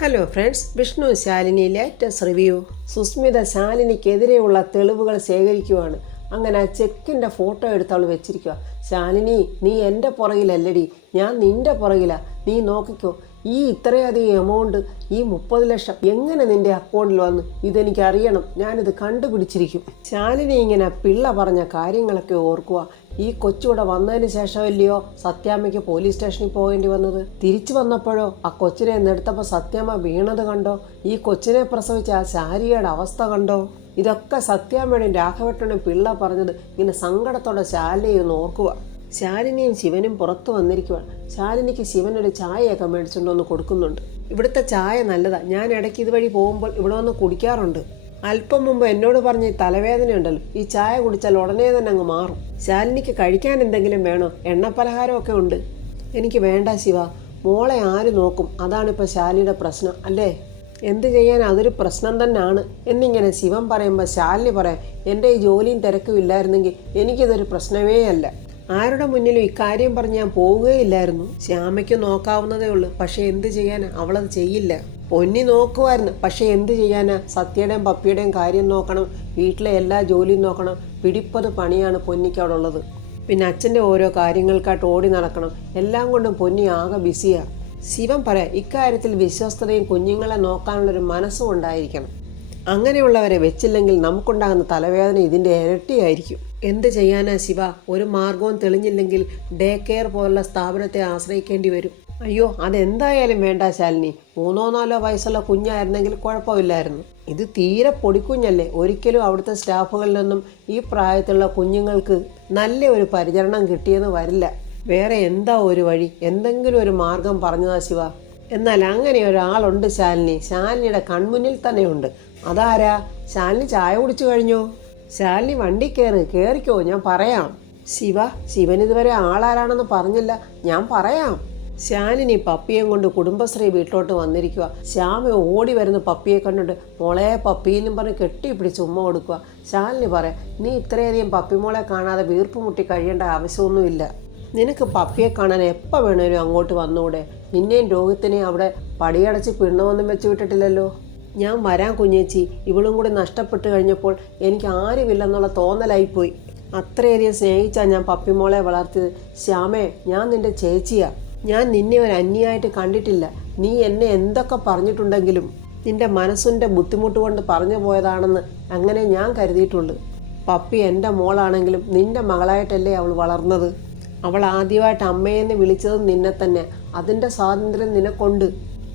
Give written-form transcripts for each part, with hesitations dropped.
Hello friends, Vishnu Shalini latest review. Susmita ശാലിനിക്കെതിരെയുള്ള തെളിവുകൾ ശേഖരിക്കുവാണ്. അങ്ങനെ ആ ചെക്കിൻ്റെ ഫോട്ടോ എടുത്ത് അവൾ വെച്ചിരിക്കുക. ശാലിനി, നീ എൻ്റെ പുറകിലല്ലടി, ഞാൻ നിൻ്റെ പുറകിലാണ്. നീ നോക്കിക്കോ, ഈ ഇത്രയധികം എമൗണ്ട്, ഈ 30 ലക്ഷം എങ്ങനെ നിൻ്റെ അക്കൗണ്ടിൽ വന്നു? ഇതെനിക്ക് അറിയണം, ഞാനിത് കണ്ടുപിടിച്ചിരിക്കും. ശാലിനി ഇങ്ങനെ പിള്ള പറഞ്ഞ കാര്യങ്ങളൊക്കെ ഓർക്കുക. ഈ കൊച്ചിവിടെ വന്നതിന് ശേഷമല്ലയോ സത്യാമ്മയ്ക്ക് പോലീസ് സ്റ്റേഷനിൽ പോകേണ്ടി വന്നത്. തിരിച്ചു വന്നപ്പോഴോ ആ കൊച്ചിനെ എന്നെടുത്തപ്പോൾ സത്യാമ്മ വീണത് കണ്ടോ? ഈ കൊച്ചിനെ പ്രസവിച്ച ആ ശാരികയുടെ അവസ്ഥ കണ്ടോ? ഇതൊക്കെ സത്യാമ്മയുടെയും രാഘവേട്ടനും പിള്ള പറഞ്ഞത് ഇങ്ങനെ സങ്കടത്തോടെ ശാലിനിയെ ഒന്ന് ഓർക്കുക. ശാലിനിയും ശിവനും പുറത്തു വന്നിരിക്കുവാണ്. ശാലിനിക്ക് ശിവനൊരു ചായയൊക്കെ മേടിച്ചുകൊണ്ടൊന്ന് കൊടുക്കുന്നുണ്ട്. ഇവിടുത്തെ ചായ നല്ലതാണ്, ഞാൻ ഇടയ്ക്ക് ഇതുവഴി പോകുമ്പോൾ ഇവിടെ വന്ന് കുടിക്കാറുണ്ട്. അല്പം മുമ്പ് എന്നോട് പറഞ്ഞ ഈ തലവേദനയുണ്ടല്ലോ, ഈ ചായ കുടിച്ചാൽ ഉടനെ തന്നെ അങ്ങ് മാറും. ശാലിനിക്ക് കഴിക്കാൻ എന്തെങ്കിലും വേണോ? എണ്ണപ്പലഹാരമൊക്കെ ഉണ്ട്. എനിക്ക് വേണ്ട ശിവ, മോളെ ആര് നോക്കും? അതാണിപ്പോൾ ശാലിനിയുടെ പ്രശ്നം അല്ലേ? എന്ത് ചെയ്യാൻ, അതൊരു പ്രശ്നം തന്നെയാണ് എന്നിങ്ങനെ ശിവൻ പറയുമ്പോൾ ശാലിനി പറയാം, എൻ്റെ ഈ ജോലിയും തിരക്കും ഇല്ലായിരുന്നെങ്കിൽ എനിക്കിതൊരു പ്രശ്നമേ അല്ല. ആരുടെ മുന്നിലും ഇക്കാര്യം പറഞ്ഞ് ഞാൻ പോവുകയില്ലായിരുന്നു. ശ്യാമയ്ക്ക് നോക്കാവുന്നതേ ഉള്ളൂ, പക്ഷെ എന്ത് ചെയ്യാനാ, അവളത് ചെയ്യില്ല. പൊന്നി നോക്കുമായിരുന്നു, പക്ഷെ എന്ത് ചെയ്യാനാ? സത്യയുടെയും പപ്പിയുടെയും കാര്യം നോക്കണം, വീട്ടിലെ എല്ലാ ജോലിയും നോക്കണം. പിടിപ്പത് പണിയാണ് പൊന്നിക്ക് അവിടെ ഉള്ളത്. പിന്നെ അച്ഛൻ്റെ ഓരോ കാര്യങ്ങൾക്കായിട്ട് ഓടി നടക്കണം. എല്ലാം കൊണ്ടും പൊന്നി ആകെ ബിസിയാ. ശിവൻ പറയാം, ഇക്കാര്യത്തിൽ വിശ്വസ്തതയും കുഞ്ഞുങ്ങളെ നോക്കാനുള്ളൊരു മനസ്സും ഉണ്ടായിരിക്കണം. അങ്ങനെയുള്ളവരെ വെച്ചില്ലെങ്കിൽ നമുക്കുണ്ടാകുന്ന തലവേദന ഇതിൻ്റെ ഇരട്ടിയായിരിക്കും. എന്ത് ചെയ്യാനാ ശിവ? ഒരു മാർഗവും തെളിഞ്ഞില്ലെങ്കിൽ ഡേ കെയർ പോലുള്ള സ്ഥാപനത്തെ ആശ്രയിക്കേണ്ടി വരും. അയ്യോ, അതെന്തായാലും വേണ്ട ശാലിനി. 3-4 വയസ്സുള്ള കുഞ്ഞായിരുന്നെങ്കിൽ കുഴപ്പമില്ലായിരുന്നു. ഇത് തീരെ പൊടിക്കുഞ്ഞല്ലേ. ഒരിക്കലും അവിടുത്തെ സ്റ്റാഫുകളിലൊന്നും ഈ പ്രായത്തിലുള്ള കുഞ്ഞുങ്ങൾക്ക് നല്ല ഒരു പരിചരണം കിട്ടിയെന്ന് വരില്ല. വേറെ എന്താ ഒരു വഴി? എന്തെങ്കിലും ഒരു മാർഗം പറഞ്ഞതാ ശിവ. എന്നാൽ അങ്ങനെ ഒരാളുണ്ട് ശാലിനി, ശാലിനിയുടെ കൺമുന്നിൽ തന്നെയുണ്ട്. അതാരാ? ശാലിനി ചായ കുടിച്ചു കഴിഞ്ഞോ? ശാലിനി വണ്ടി കയറിക്കോ, ഞാൻ പറയാം. ശിവനിതുവരെ ആളാരാണെന്ന് പറഞ്ഞില്ല, ഞാൻ പറയാം. ശാലിനി പപ്പിയെ കൊണ്ട് കുടുംബശ്രീ വീട്ടിലോട്ട് വന്നിരിക്കുക. ശ്യാമ ഓടി വരുന്ന പപ്പിയെ കണ്ടിട്ട് മോളെ പപ്പിയെന്നും പറഞ്ഞ് കെട്ടിപ്പിടിച്ച് ഉമ്മ കൊടുക്കുക. ശാലിനി പറയാം, നീ ഇത്രയധികം പപ്പിമോളെ കാണാതെ വീർപ്പ് മുട്ടി കഴിയേണ്ട ആവശ്യമൊന്നുമില്ല. നിനക്ക് പപ്പിയെ കാണാൻ എപ്പോൾ വേണേലും അങ്ങോട്ട് വന്നുകൂടെ? നിന്നെയും രോഹിത്തിനെയും അവിടെ പടിയടച്ച് പിണ്ണമൊന്നും വെച്ച് വിട്ടിട്ടില്ലല്ലോ. ഞാൻ വരാൻ കുഞ്ഞേച്ചി, ഇവളും കൂടി നഷ്ടപ്പെട്ട് കഴിഞ്ഞപ്പോൾ എനിക്ക് ആരുമില്ലെന്നുള്ള തോന്നലായിപ്പോയി. അത്രയധികം സ്നേഹിച്ചാണ് ഞാൻ പപ്പിമോളെ വളർത്തിയത്. ശ്യാമേ, ഞാൻ നിൻ്റെ ചേച്ചിയാ. ഞാൻ നിന്നെ ഒരു അന്യായിട്ട് കണ്ടിട്ടില്ല. നീ എന്നെ എന്തൊക്കെ പറഞ്ഞിട്ടുണ്ടെങ്കിലും നിൻ്റെ മനസ്സിൻ്റെ ബുദ്ധിമുട്ട് കൊണ്ട് പറഞ്ഞു പോയതാണെന്ന് അങ്ങനെ ഞാൻ കരുതിയിട്ടുള്ളൂ. പപ്പി എൻ്റെ മോളാണെങ്കിലും നിൻ്റെ മകളായിട്ടല്ലേ അവൾ വളർന്നത്. അവൾ ആദ്യമായിട്ട് അമ്മയെന്ന് വിളിച്ചത് നിന്നെ തന്നെ. അതിൻ്റെ സ്വാതന്ത്ര്യം നിനക്കുണ്ട്.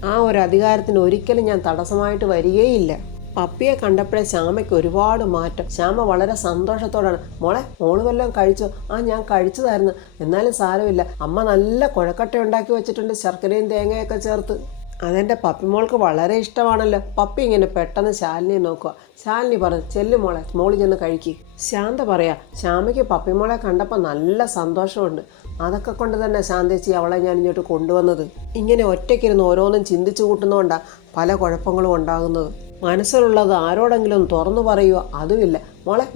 ആ ഒരു അധികാരത്തിന് ഒരിക്കലും ഞാൻ തടസ്സമായിട്ട് വരികയില്ല. പപ്പിയെ കണ്ടപ്പോഴേ ശ്യാമയ്ക്ക് ഒരുപാട് മാറ്റം. ശ്യാമ വളരെ സന്തോഷത്തോടാണ്, മോള് വല്ലതും കഴിച്ചോ? ഞാൻ കഴിച്ചതായിരുന്നു. എന്നാലും സാരമില്ല, അമ്മ നല്ല കുഴക്കട്ട ഉണ്ടാക്കി വെച്ചിട്ടുണ്ട്, ശർക്കരയും തേങ്ങയൊക്കെ ചേർത്ത്. അതെൻ്റെ പപ്പിമോൾക്ക് വളരെ ഇഷ്ടമാണല്ലോ. പപ്പി ഇങ്ങനെ പെട്ടെന്ന് ശാലിനിയെ നോക്കുക. ശാലിനി പറഞ്ഞു, ചെല്ലു മോള് ചെന്ന് കഴിക്കുക. ശാന്ത പറയാ, ശ്യാമയ്ക്ക് പപ്പിമോളെ കണ്ടപ്പോൾ നല്ല സന്തോഷമുണ്ട്. അതൊക്കെ കൊണ്ട് തന്നെ ശാന്തേച്ചി അവളെ ഞാൻ ഇങ്ങോട്ട് കൊണ്ടുവന്നത്. ഇങ്ങനെ ഒറ്റയ്ക്കിരുന്ന് ഓരോന്നും ചിന്തിച്ചു കൂട്ടുന്നതുകൊണ്ടാണ് പല കുഴപ്പങ്ങളും ഉണ്ടാകുന്നത്. മനസ്സിലുള്ളത് ആരോടെങ്കിലും തുറന്നു പറയുക അതുമില്ല.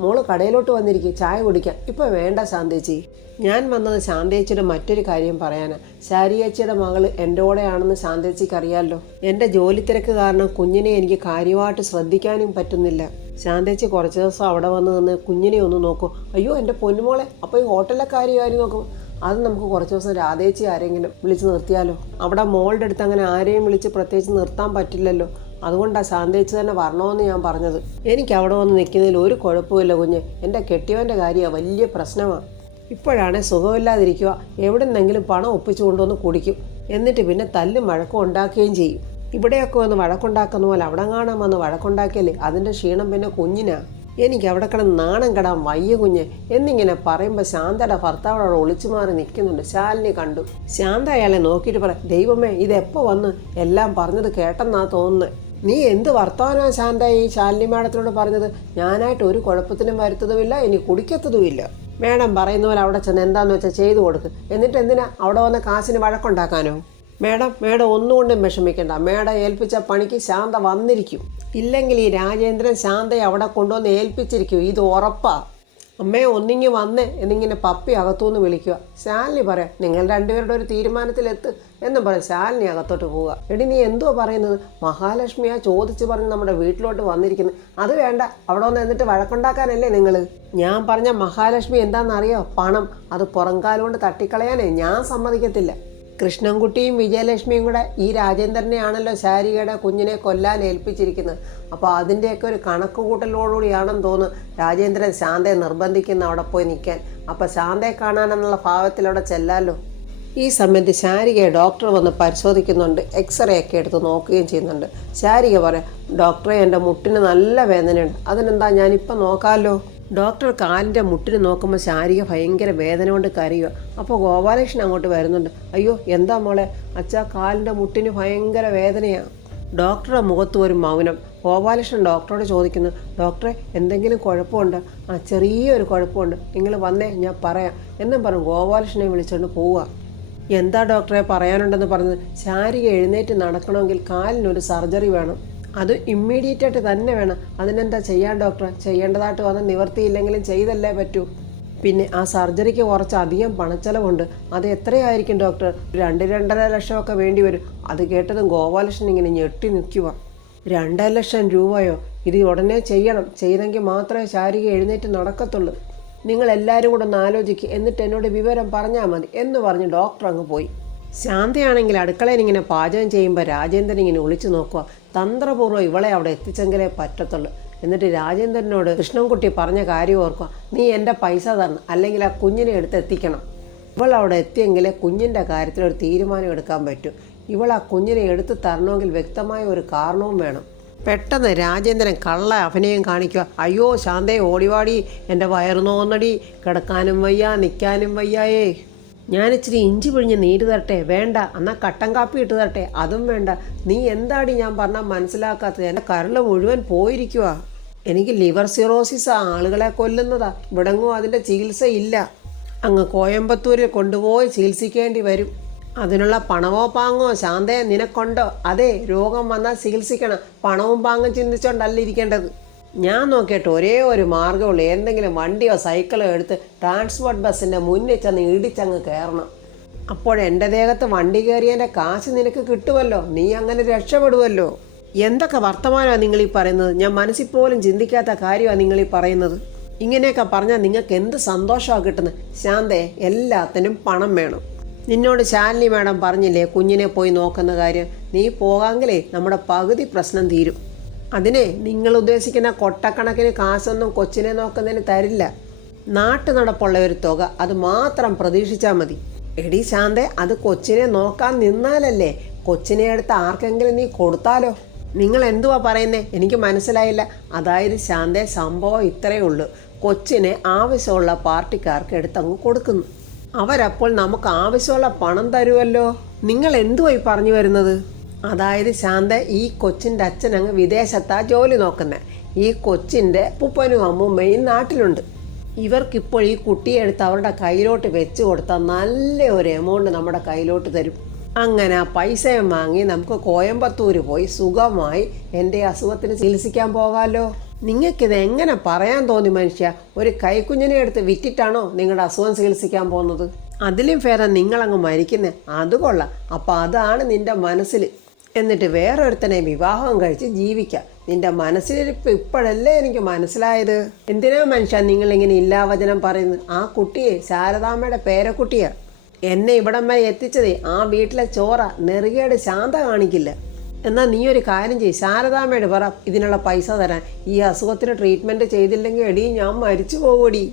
മോള് കടയിലോട്ട് വന്നിരിക്കുക, ചായ കുടിക്കാം. ഇപ്പോൾ വേണ്ട ശാന്തേച്ചി. ഞാൻ വന്നത് ശാന്തേച്ചിയുടെ മറ്റൊരു കാര്യം പറയാനാണ്. ശാരിയേച്ചിയുടെ മകൾ എൻ്റെ കൂടെയാണെന്ന് ശാന്തേച്ചിക്ക് അറിയാമല്ലോ. എൻ്റെ ജോലി തിരക്ക് കാരണം കുഞ്ഞിനെ എനിക്ക് കാര്യമായിട്ട് ശ്രദ്ധിക്കാനും പറ്റുന്നില്ല. ശാന്തേച്ചി കുറച്ച് ദിവസം അവിടെ വന്ന് നിന്ന് കുഞ്ഞിനെ ഒന്ന് നോക്കും. അയ്യോ എൻ്റെ പൊന്നുമോളെ, അപ്പോൾ ഈ ഹോട്ടലിലെ കാര്യം നോക്കും. അത് നമുക്ക് കുറച്ച് ദിവസം രാധേച്ചി ആരെങ്കിലും വിളിച്ച് നിർത്തിയാലോ? അവിടെ മോളുടെ അടുത്ത് അങ്ങനെ ആരെയും വിളിച്ച് പ്രത്യേകിച്ച് നിർത്താൻ പറ്റില്ലല്ലോ. അതുകൊണ്ടാണ് ശാന്തേച്ചി തന്നെ വരണമെന്ന് ഞാൻ പറഞ്ഞത്. എനിക്ക് അവിടെ വന്ന് നിൽക്കുന്നതിൽ ഒരു കുഴപ്പമില്ല കുഞ്ഞ്. എൻ്റെ കെട്ടിയവൻ്റെ കാര്യമാണ് വലിയ പ്രശ്നമാണ്. ഇപ്പോഴാണെ സുഖമില്ലാതിരിക്കുക. എവിടെ നിന്നെങ്കിലും പണം ഒപ്പിച്ചു കൊണ്ടുവന്ന് കുടിക്കും. എന്നിട്ട് പിന്നെ തല്ലും വഴക്കും ഉണ്ടാക്കുകയും ചെയ്യും. ഇവിടെയൊക്കെ വന്ന് വഴക്കുണ്ടാക്കുന്ന പോലെ അവിടെ കാണാൻ വന്ന് വഴക്കുണ്ടാക്കിയാലേ അതിൻ്റെ ക്ഷീണം പിന്നെ കുഞ്ഞിനാ. എനിക്ക് അവിടെ കിടന്ന് നാണം കെടാൻ വയ്യ കുഞ്ഞ് എന്നിങ്ങനെ പറയുമ്പോൾ ശാന്തയുടെ ഭർത്താവ് അവിടെ ഒളിച്ചു മാറി നിൽക്കുന്നുണ്ട്. ശാലിനി കണ്ടു. ശാന്ത അയാളെ നോക്കിയിട്ട് പറയാം, ദൈവമേ, ഇതെപ്പോൾ വന്ന് എല്ലാം പറഞ്ഞത് കേട്ടെന്നാ തോന്നുന്നത്. നീ എന്ത് വർത്തമാനമാണ് ശാന്ത ഈ ശാലിനി മാഡത്തിനോട് പറഞ്ഞത്? ഞാനായിട്ട് ഒരു കുഴപ്പത്തിനും വരുത്തതുമില്ല, ഇനി കുടിക്കത്തതുമില്ല. മേഡം പറയുന്ന പോലെ അവിടെ ചെന്ന് എന്താണെന്ന് വെച്ചാൽ ചെയ്തു കൊടുക്ക്. എന്നിട്ട് എന്തിനാ അവിടെ വന്ന് കാശിന് വഴക്കുണ്ടാക്കാനോ? മേഡം ഒന്നുകൊണ്ടും വിഷമിക്കണ്ട. മേഡം ഏൽപ്പിച്ച പണിക്ക് ശാന്ത വന്നിരിക്കും. ഇല്ലെങ്കിൽ ഈ രാജേന്ദ്രൻ ശാന്തയെ അവിടെ കൊണ്ടുവന്ന് ഏൽപ്പിച്ചിരിക്കും, ഇത് ഉറപ്പാ. അമ്മേ ഒന്നിങ്ങി വന്നേ എന്നിങ്ങനെ പപ്പി അകത്തുനിന്ന് വിളിക്കുക. ശാലിനി പറയാം, നിങ്ങൾ രണ്ടുപേരുടെ ഒരു തീരുമാനത്തിലെത്ത് എന്നും പറയാം. ശാലിനി അകത്തോട്ട് പോവുക. എടി നീ എന്തുവാ പറയുന്നത്? മഹാലക്ഷ്മിയാ ചോദിച്ച് പറഞ്ഞ് നമ്മുടെ വീട്ടിലോട്ട് വന്നിരിക്കുന്നത്. അത് വേണ്ട, അവിടെ വന്ന് എന്നിട്ട് വഴക്കുണ്ടാക്കാനല്ലേ നിങ്ങൾ? ഞാൻ പറഞ്ഞ മഹാലക്ഷ്മി എന്താണെന്നറിയോ? പണം. അത് പുറംകാലം കൊണ്ട് തട്ടിക്കളയാനേ ഞാൻ സമ്മതിക്കത്തില്ല. കൃഷ്ണൻകുട്ടിയും വിജയലക്ഷ്മിയും കൂടെ ഈ രാജേന്ദ്രനെയാണല്ലോ ശാരികയുടെ കുഞ്ഞിനെ കൊല്ലാൻ ഏൽപ്പിച്ചിരിക്കുന്നത്. അപ്പോൾ അതിൻ്റെയൊക്കെ ഒരു കണക്ക് കൂട്ടലോടുകൂടിയാണെന്ന് തോന്നുന്നു രാജേന്ദ്രൻ ശാന്തയെ നിർബന്ധിക്കുന്ന അവിടെ പോയി നിൽക്കാൻ. അപ്പോൾ ശാന്തയെ കാണാനെന്നുള്ള ഭാവത്തിൽ അവിടെ ചെല്ലാമല്ലോ. ഈ സമയത്ത് ശാരികയെ ഡോക്ടർ വന്ന് പരിശോധിക്കുന്നുണ്ട്. എക്സ്റേ ഒക്കെ എടുത്ത് നോക്കുകയും ചെയ്യുന്നുണ്ട്. ശാരിക പറയാം, ഡോക്ടറെ എൻ്റെ മുട്ടിന് നല്ല വേദനയുണ്ട്. അതിനെന്താ ഞാനിപ്പോൾ നോക്കാമല്ലോ. ഡോക്ടർ കാലിൻ്റെ മുട്ടിന് നോക്കുമ്പോൾ ശാരിക ഭയങ്കര വേദന കൊണ്ട് കരയുക. അപ്പോൾ ഗോപാലകൃഷ്ണൻ അങ്ങോട്ട് വരുന്നുണ്ട്. അയ്യോ എന്താ മോളെ? അച്ഛാ കാലിൻ്റെ മുട്ടിന് ഭയങ്കര വേദനയാണ്. ഡോക്ടറുടെ മുഖത്ത് ഒരു മൗനം. ഗോപാലകൃഷ്ണൻ ഡോക്ടറോട് ചോദിക്കുന്നു, ഡോക്ടറെ എന്തെങ്കിലും കുഴപ്പമുണ്ട്? ചെറിയൊരു കുഴപ്പമുണ്ട്, നിങ്ങൾ വന്നേ ഞാൻ പറയാം എന്നും പറഞ്ഞു ഗോപാലകൃഷ്ണനെ വിളിച്ചുകൊണ്ട് പോവുക. എന്താ ഡോക്ടറെ പറയാനുണ്ടെന്ന് പറഞ്ഞത്? ശാരിക എഴുന്നേറ്റ് നടക്കണമെങ്കിൽ കാലിനൊരു സർജറി വേണം. അത് ഇമ്മീഡിയറ്റ് ആയിട്ട് തന്നെ വേണം. അതിനെന്താ ചെയ്യാൻ ഡോക്ടർ? ചെയ്യേണ്ടതായിട്ട് വന്ന് നിവർത്തിയില്ലെങ്കിലും ചെയ്തല്ലേ പറ്റൂ. പിന്നെ ആ സർജറിക്ക് കുറച്ച് അധികം പണച്ചെലവുണ്ട്. അത് എത്രയായിരിക്കും ഡോക്ടർ? 2-2.5 ലക്ഷമൊക്കെ വേണ്ടി വരും. അത് കേട്ടതും ഗോപാലകൃഷ്ണൻ ഇങ്ങനെ ഞെട്ടി നിൽക്കുക. 2 ലക്ഷം രൂപയോ? ഇത് ഉടനെ ചെയ്യണം. ചെയ്തെങ്കിൽ മാത്രമേ ശാരിക എഴുന്നേറ്റ് നടക്കത്തുള്ളൂ. നിങ്ങളെല്ലാവരും കൂടെ ഒന്ന് ആലോചിക്കുക, എന്നിട്ട് എന്നോട് വിവരം പറഞ്ഞാൽ മതി എന്ന് പറഞ്ഞ് ഡോക്ടർ അങ്ങ് പോയി. ശാന്തയാണെങ്കിൽ അടുക്കളയിൽ ഇങ്ങനെ പാചകം ചെയ്യുമ്പോൾ രാജേന്ദ്രൻ ഇങ്ങനെ ഒളിച്ചു നോക്കുക. തന്ത്രപൂർവ്വം ഇവളെ അവിടെ എത്തിച്ചെങ്കിലേ പറ്റത്തുള്ളൂ. എന്നിട്ട് രാജേന്ദ്രനോട് കൃഷ്ണൻകുട്ടി പറഞ്ഞ കാര്യം ഓർക്കുക. നീ എൻ്റെ പൈസ തരണം, അല്ലെങ്കിൽ ആ കുഞ്ഞിനെ എടുത്ത് എത്തിക്കണം. ഇവൾ അവിടെ എത്തിയെങ്കിലേ കുഞ്ഞിൻ്റെ കാര്യത്തിൽ ഒരു തീരുമാനം എടുക്കാൻ പറ്റൂ. ഇവൾ ആ കുഞ്ഞിനെ എടുത്ത് തരണമെങ്കിൽ വ്യക്തമായ ഒരു കാരണവും വേണം. പെട്ടെന്ന് രാജേന്ദ്രൻ കള്ള അഭിനയം കാണിക്കുക. അയ്യോ ശാന്തയെ ഓടിവാടി, എൻ്റെ വയറു നോന്നടി, കിടക്കാനും വയ്യ നിൽക്കാനും വയ്യായേ. ഞാനിച്ചിരി ഇഞ്ചി പിഴിഞ്ഞ് നീര് തരട്ടെ? വേണ്ട. എന്നാൽ കട്ടൻ കാപ്പി ഇട്ട് തരട്ടെ? അതും വേണ്ട. നീ എന്താടി ഞാൻ പറഞ്ഞാൽ മനസ്സിലാക്കാത്തത്? എൻ്റെ കരൾ മുഴുവൻ പോയിരിക്കുക. എനിക്ക് ലിവർ സിറോസിസ് ആളുകളെ കൊല്ലുന്നതാ. ഇവിടെങ്ങും അതിൻ്റെ ചികിത്സയില്ല. അങ്ങ് കോയമ്പത്തൂരിൽ കൊണ്ടുപോയി ചികിത്സിക്കേണ്ടി വരും. അതിനുള്ള പണമോ പാങ്ങോ ശാന്തയെ നിനക്കുണ്ടോ? അതെ, രോഗം വന്നാൽ ചികിത്സിക്കണം. പണവും പാങ്ങും ചിന്തിച്ചോണ്ടല്ല ഇരിക്കേണ്ടത്. ഞാൻ നോക്കിയിട്ട് ഒരേ ഒരു മാർഗ്ഗമുള്ളൂ. എന്തെങ്കിലും വണ്ടിയോ സൈക്കിളോ എടുത്ത് ട്രാൻസ്പോർട്ട് ബസ്സിൻ്റെ മുന്നിൽ ചെന്ന് ഇടിച്ചങ്ങ് കയറണം. അപ്പോഴെൻ്റെ ദേഹത്ത് വണ്ടി കയറിയതിൻ്റെ കാശ് നിനക്ക് കിട്ടുമല്ലോ. നീ അങ്ങനെ രക്ഷപ്പെടുമല്ലോ. എന്തൊക്കെ വർത്തമാനമാണ് നിങ്ങളീ പറയുന്നത്? ഞാൻ മനസ്സിൽ പോലും ചിന്തിക്കാത്ത കാര്യമാണ് നിങ്ങളീ പറയുന്നത്. ഇങ്ങനെയൊക്കെ പറഞ്ഞാൽ നിങ്ങൾക്ക് എന്ത് സന്തോഷമാണ് കിട്ടുന്നത്? ശാന്തേ, എല്ലാത്തിനും പണം വേണം. നിന്നോട് ശാലിനി മാഡം പറഞ്ഞില്ലേ കുഞ്ഞിനെ പോയി നോക്കുന്ന കാര്യം? നീ പോകാമെങ്കിലേ നമ്മുടെ പകുതി പ്രശ്നം തീരും. അതിനെ നിങ്ങൾ ഉദ്ദേശിക്കുന്ന കൊട്ടക്കണക്കിന് കാശൊന്നും കൊച്ചിനെ നോക്കുന്നതിന് തരില്ല. നാട്ടു നടപ്പുള്ള ഒരു തുക, അത് മാത്രം പ്രതീക്ഷിച്ചാൽ മതി. എടി ശാന്തേ, അത് കൊച്ചിനെ നോക്കാൻ നിന്നാലല്ലേ? കൊച്ചിനെ എടുത്ത് ആർക്കെങ്കിലും നീ കൊടുത്താലോ? നിങ്ങൾ എന്തുവാ പറയുന്നേ? എനിക്ക് മനസ്സിലായില്ല. അതായത് ശാന്തേ, സംഭവം ഇത്രയേ ഉള്ളൂ. കൊച്ചിനെ ആവശ്യമുള്ള പാർട്ടിക്കാർക്ക് എടുത്തങ്ങ് കൊടുക്കുന്നു. അവരപ്പോൾ നമുക്ക് ആവശ്യമുള്ള പണം തരുമല്ലോ. നിങ്ങൾ എന്തുവാ ഈ പറഞ്ഞു വരുന്നത്? അതായത് ശാന്ത, ഈ കൊച്ചിൻ്റെ അച്ഛൻ അങ്ങ് വിദേശത്താ ജോലി നോക്കുന്നത്. ഈ കൊച്ചിൻ്റെ ഉപ്പനും അമ്മുമ്മയും നാട്ടിലുണ്ട്. ഇവർക്കിപ്പോൾ ഈ കുട്ടിയെ എടുത്ത് അവരുടെ കയ്യിലോട്ട് വെച്ച് കൊടുത്താൽ നല്ല ഒരു എമൗണ്ട് നമ്മുടെ കയ്യിലോട്ട് തരും. അങ്ങനെ ആ പൈസയും വാങ്ങി നമുക്ക് കോയമ്പത്തൂർ പോയി സുഖമായി എൻ്റെ അസുഖത്തിന് ചികിത്സിക്കാൻ പോകാമല്ലോ. നിങ്ങൾക്കിത് എങ്ങനെ പറയാൻ തോന്നി മനുഷ്യ? ഒരു കൈക്കുഞ്ഞിനെ എടുത്ത് വിറ്റിട്ടാണോ നിങ്ങളുടെ അസുഖം ചികിത്സിക്കാൻ പോകുന്നത്? അതിലും ഭേദം നിങ്ങളങ്ങ് മരിക്കുന്നേ. അത് കൊള്ളാം. അപ്പോൾ അതാണ് നിൻ്റെ മനസ്സിൽ. എന്നിട്ട് വേറൊരുത്തനെ വിവാഹം കഴിച്ച് ജീവിക്കാം. നിൻ്റെ മനസ്സിലിരിപ്പ് ഇപ്പോഴല്ലേ എനിക്ക് മനസ്സിലായത്. എന്തിനാ മനുഷ്യ നിങ്ങളിങ്ങനെ ഇല്ലാവചനം പറയുന്നത്? ആ കുട്ടിയെ ശാരദാമ്മയുടെ പേരക്കുട്ടിയാണ്. എന്നെ ഇവിടം വരെ എത്തിച്ചതേ ആ വീട്ടിലെ ചോറ. നെറുകേട് ശാന്ത കാണിക്കില്ല. എന്നാൽ നീ ഒരു കാര്യം ചെയ്യ്, ശാരദാമ്മയോട് പറ ഇതിനുള്ള പൈസ തരാൻ. ഈ അസുഖത്തിന് ട്രീറ്റ്മെൻറ്റ് ചെയ്തില്ലെങ്കിൽ എടി ഞാൻ മരിച്ചു പോകൂടി.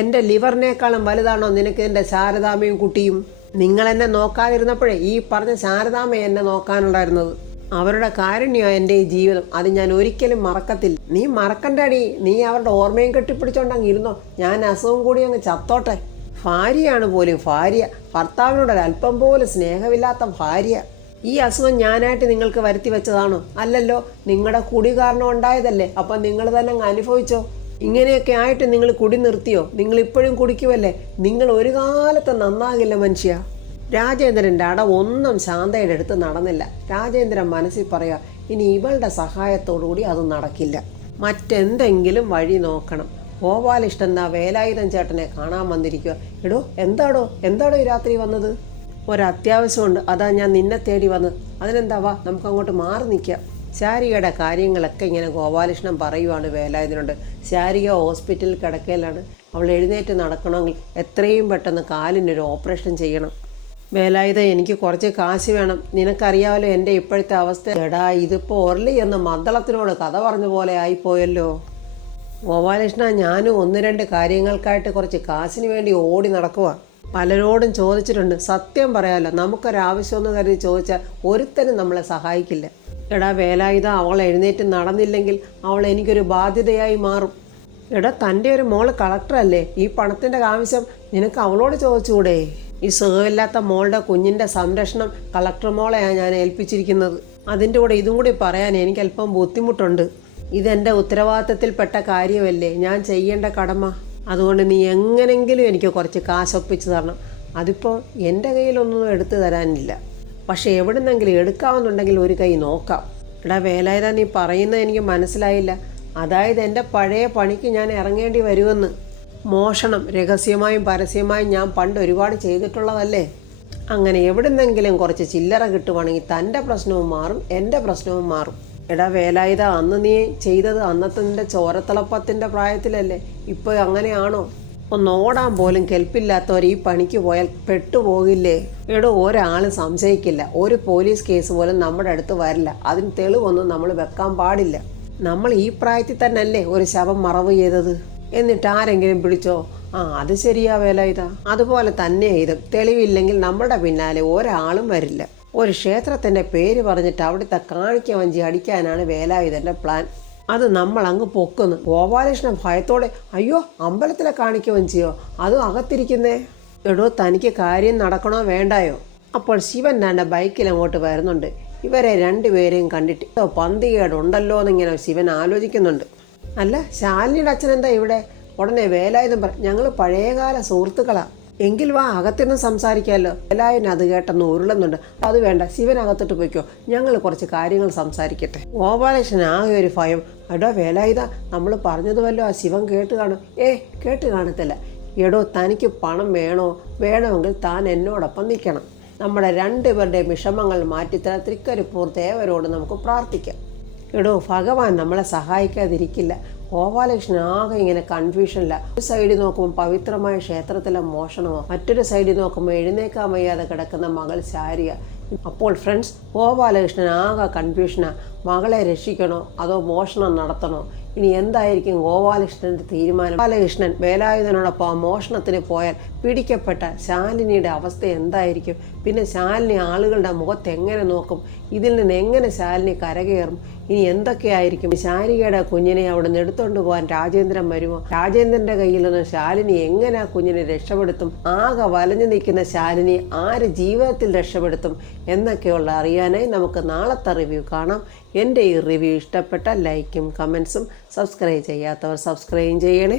എൻ്റെ ലിവറിനേക്കാളും വലുതാണോ നിനക്ക് എൻ്റെ ശാരദാമ്മയും കുട്ടിയും? നിങ്ങളെന്നെ നോക്കാതിരുന്നപ്പോഴേ ഈ പറഞ്ഞ ശാരദാമ്മ എന്നെ നോക്കാനുണ്ടായിരുന്നത്. അവരുടെ കാരുണ്യമാണ് എൻ്റെ ഈ ജീവിതം. അത് ഞാൻ ഒരിക്കലും മറക്കത്തില്ല. നീ മറക്കണ്ടടി. നീ അവരുടെ ഓർമ്മയും കെട്ടിപ്പിടിച്ചോണ്ടങ്ങ് ഇരുന്നോ. ഞാൻ അസുഖം കൂടി അങ്ങ് ചത്തോട്ടെ. ഭാര്യയാണ് പോലും ഭാര്യ. ഭർത്താവിനോടൊരല്പം പോലും സ്നേഹമില്ലാത്ത ഭാര്യ. ഈ അസുഖം ഞാനായിട്ട് നിങ്ങൾക്ക് വരുത്തി വെച്ചതാണോ? അല്ലല്ലോ, നിങ്ങളുടെ കുടി കാരണം ഉണ്ടായതല്ലേ. അപ്പം നിങ്ങൾ തന്നെ അങ്ങ് അനുഭവിച്ചോ. ഇങ്ങനെയൊക്കെ ആയിട്ട് നിങ്ങൾ കുടി നിർത്തിയോ? നിങ്ങൾ ഇപ്പോഴും കുടിക്കുമല്ലേ. നിങ്ങൾ ഒരു കാലത്ത് നന്നാകില്ല മനുഷ്യ. രാജേന്ദ്രൻ്റെ ഒന്നും ശാന്തയുടെ അടുത്ത് നടന്നില്ല. രാജേന്ദ്രൻ മനസ്സിൽ പറയാ, ഇനി ഇവളുടെ സഹായത്തോടുകൂടി അത് നടക്കില്ല. മറ്റെന്തെങ്കിലും വഴി നോക്കണം. ഗോപാലകൃഷ്ണൻ ആ വേലായുധൻ ചേട്ടനെ കാണാൻ വന്നിരിക്കുക. എടോ എന്താടോ ഈ രാത്രി വന്നത്? ഒരത്യാവശ്യമുണ്ട്, അതാ ഞാൻ നിന്നെ തേടി വന്നത്. അതിനെന്താ, വാ നമുക്ക് അങ്ങോട്ട് മാറി നിൽക്കാം. ശാരികയുടെ കാര്യങ്ങളൊക്കെ ഇങ്ങനെ ഗോപാലകൃഷ്ണൻ പറയുവാണ് വേലായുധനോട്. ശാരിക ഹോസ്പിറ്റലിൽ കിടക്കയിലാണ്. അവൾ എഴുന്നേറ്റ് നടക്കണമെങ്കിൽ എത്രയും പെട്ടെന്ന് കാലിനൊരു ഓപ്പറേഷൻ ചെയ്യണം. വേലായുധ, എനിക്ക് കുറച്ച് കാശ് വേണം. നിനക്കറിയാമല്ലോ എൻ്റെ ഇപ്പോഴത്തെ അവസ്ഥ. എടാ, ഇതിപ്പോൾ ഒരളി എന്ന മദ്ദളത്തിനോട് കഥ പറഞ്ഞ പോലെ ആയിപ്പോയല്ലോ. ഗോപാലകൃഷ്ണ, ഞാനും 1-2 കാര്യങ്ങൾക്കായിട്ട് കുറച്ച് കാശിന് വേണ്ടി ഓടി നടക്കുക. പലരോടും ചോദിച്ചിട്ടുണ്ട്. സത്യം പറയാമല്ലോ, നമുക്കൊരാവശ്യമെന്ന് കരുതി ചോദിച്ചാൽ ഒരുത്തരും നമ്മളെ സഹായിക്കില്ല. എടാ വേലായുധ, അവൾ എഴുന്നേറ്റ് നടന്നില്ലെങ്കിൽ അവൾ എനിക്കൊരു ബാധ്യതയായി മാറും. എടാ, തൻ്റെ ഒരു മോള് കളക്ടറല്ലേ, ഈ പണത്തിൻ്റെ ആവശ്യം നിനക്ക് അവളോട് ചോദിച്ചുകൂടെ? ഈ സുഖമില്ലാത്ത മോളുടെ കുഞ്ഞിൻ്റെ സംരക്ഷണം കളക്ടർ മോളെയാണ് ഞാൻ ഏൽപ്പിച്ചിരിക്കുന്നത്. അതിൻ്റെ കൂടെ ഇതും കൂടി പറയാൻ എനിക്കല്പം ബുദ്ധിമുട്ടുണ്ട്. ഇതെൻ്റെ ഉത്തരവാദിത്തത്തിൽപ്പെട്ട കാര്യമല്ലേ, ഞാൻ ചെയ്യേണ്ട കടമ. അതുകൊണ്ട് നീ എങ്ങനെങ്കിലും എനിക്ക് കുറച്ച് കാശൊപ്പിച്ച് തരണം. അതിപ്പോൾ എൻ്റെ കയ്യിലൊന്നും എടുത്തു തരാനില്ല, പക്ഷേ എവിടുന്നെങ്കിലും എടുക്കാമെന്നുണ്ടെങ്കിൽ ഒരു കൈ നോക്കാം. എടാ വേലായുധ, നീ പറയുന്നത് എനിക്ക് മനസ്സിലായില്ല. അതായത് എൻ്റെ പഴയ പണിക്ക് ഞാൻ ഇറങ്ങേണ്ടി വരുമെന്ന്. മോഷണം രഹസ്യമായും പരസ്യമായും ഞാൻ പണ്ട് ഒരുപാട് ചെയ്തിട്ടുള്ളതല്ലേ. അങ്ങനെ എവിടുന്നെങ്കിലും കുറച്ച് ചില്ലറ കിട്ടുവാണെങ്കിൽ തൻ്റെ പ്രശ്നവും മാറും, എൻ്റെ പ്രശ്നവും മാറും. എടാ വേലായുധ, അന്ന് നീ ചെയ്തത് അന്നത്തെ നിൻ്റെ ചോരത്തിളപ്പത്തിൻ്റെ പ്രായത്തിലല്ലേ. ഇപ്പോൾ അങ്ങനെയാണോ? ഒന്നോടാൻ പോലും കെൽപ്പില്ലാത്തവർ ഈ പണിക്ക് പോയാൽ പെട്ടുപോകില്ലേ? എടോ, ഒരാളും സംശയിക്കില്ല. ഒരു പോലീസ് കേസ് പോലും നമ്മുടെ അടുത്ത് വരില്ല. അതിന് തെളിവൊന്നും നമ്മൾ വെക്കാൻ പാടില്ല. നമ്മൾ ഈ പ്രായത്തിൽ തന്നെയല്ലേ ഒരു ശവം മറവ് ചെയ്തത്. എന്നിട്ട് ആരെങ്കിലും പിടിച്ചോ? അത് ശരിയാ വേലായുധ. അതുപോലെ തന്നെ ഇതും. തെളിവില്ലെങ്കിൽ നമ്മുടെ പിന്നാലെ ഒരാളും വരില്ല. ഒരു ക്ഷേത്രത്തിൻ്റെ പേര് പറഞ്ഞിട്ട് അവിടുത്തെ കാണിക്ക വഞ്ചി അടിക്കാനാണ് വേലായുധൻ്റെ പ്ലാൻ. അത് നമ്മൾ അങ്ങ് പൊക്കുന്നു. ഗോപാലകൃഷ്ണൻ ഭയത്തോടെ, അയ്യോ, അമ്പലത്തിലെ കാണിക്ക വഞ്ചിയോ? അതും അകത്തിരിക്കുന്നേ. എടോ, തനിക്ക് കാര്യം നടക്കണോ വേണ്ടായോ? അപ്പോൾ ശിവൻ തൻ്റെ ബൈക്കിൽ അങ്ങോട്ട് വരുന്നുണ്ട്. ഇവരെ 2 പേരെയും കണ്ടിട്ട് പന്തികേടുണ്ടല്ലോ എന്നിങ്ങനെ ശിവൻ ആലോചിക്കുന്നുണ്ട്. അല്ല, ശാലിനിയുടെ അച്ഛനെന്താ ഇവിടെ? ഉടനെ വേലായുധൻ ഞങ്ങൾ പഴയകാല സുഹൃത്തുക്കളാണ്. എങ്കിൽ വാ, അകത്തിരുന്ന് സംസാരിക്കാമല്ലോ. വേലായുധൻ അത് കേട്ടെന്ന് ഉരുളുന്നുണ്ട്. അത് വേണ്ട, ശിവൻ അകത്തോട്ട് പോയിക്കോ, ഞങ്ങൾ കുറച്ച് കാര്യങ്ങൾ സംസാരിക്കട്ടെ. ഗോപാലകൃഷ്ണൻ ആകെ ഒരു ഭയം. എടോ വേലായുധ, നമ്മൾ പറഞ്ഞതുമല്ലോ ആ ശിവൻ കേട്ട് കാണും. കേട്ട് കാണത്തില്ല. എടോ, തനിക്ക് പണം വേണമെങ്കിൽ താൻ എന്നോടൊപ്പം നിൽക്കണം. നമ്മുടെ 2 പേരുടെയും വിഷമങ്ങൾ മാറ്റിത്തരാൻ തൃക്കരിപ്പൂർ ദേവരോട് നമുക്ക് പ്രാർത്ഥിക്കാം. എടോ, ഭഗവാൻ നമ്മളെ സഹായിക്കാതിരിക്കില്ല. ഗോപാലകൃഷ്ണൻ ആകെ ഇങ്ങനെ കൺഫ്യൂഷനില്ല. ഒരു സൈഡിൽ നോക്കുമ്പോൾ പവിത്രമായ ക്ഷേത്രത്തിലെ മോഷണമോ, മറ്റൊരു സൈഡിൽ നോക്കുമ്പോൾ എഴുന്നേക്കാൻ വയ്യാതെ കിടക്കുന്ന മകൾ ശാരിക. അപ്പോൾ ഫ്രണ്ട്സ്, ഗോപാലകൃഷ്ണൻ ആകെ കൺഫ്യൂഷനാണ്. മകളെ രക്ഷിക്കണോ അതോ മോഷണം നടത്തണോ? ഇനി എന്തായിരിക്കും ഗോപാലകൃഷ്ണൻ്റെ തീരുമാനം? ഗോപാലകൃഷ്ണൻ വേലായുധനോടൊപ്പം ആ മോഷണത്തിന് പോയാൽ പിടിക്കപ്പെട്ട ശാലിനിയുടെ അവസ്ഥ എന്തായിരിക്കും? പിന്നെ ശാലിനി ആളുകളുടെ മുഖത്ത് എങ്ങനെ നോക്കും? ഇതിൽ നിന്ന് എങ്ങനെ ശാലിനി കരകയറും? ഇനി എന്തൊക്കെയായിരിക്കും? ശാരികയുടെ കുഞ്ഞിനെ അവിടെ നിന്ന് എടുത്തുകൊണ്ട് പോകാൻ രാജേന്ദ്രൻ വരുമോ? രാജേന്ദ്രൻ്റെ കയ്യിൽ നിന്ന് ശാലിനി എങ്ങനെ ആ കുഞ്ഞിനെ രക്ഷപ്പെടുത്തും? ആകെ വലഞ്ഞു നിൽക്കുന്ന ശാലിനി ആര് ജീവിതത്തിൽ രക്ഷപ്പെടുത്തും എന്നൊക്കെയുള്ള അറിയാനായി നമുക്ക് നാളത്തെ റിവ്യൂ കാണാം. എൻ്റെ ഈ റിവ്യൂ ഇഷ്ടപ്പെട്ട ലൈക്കും കമൻസും, സബ്സ്ക്രൈബ് ചെയ്യാത്തവർ സബ്സ്ക്രൈബ് ചെയ്യണേ.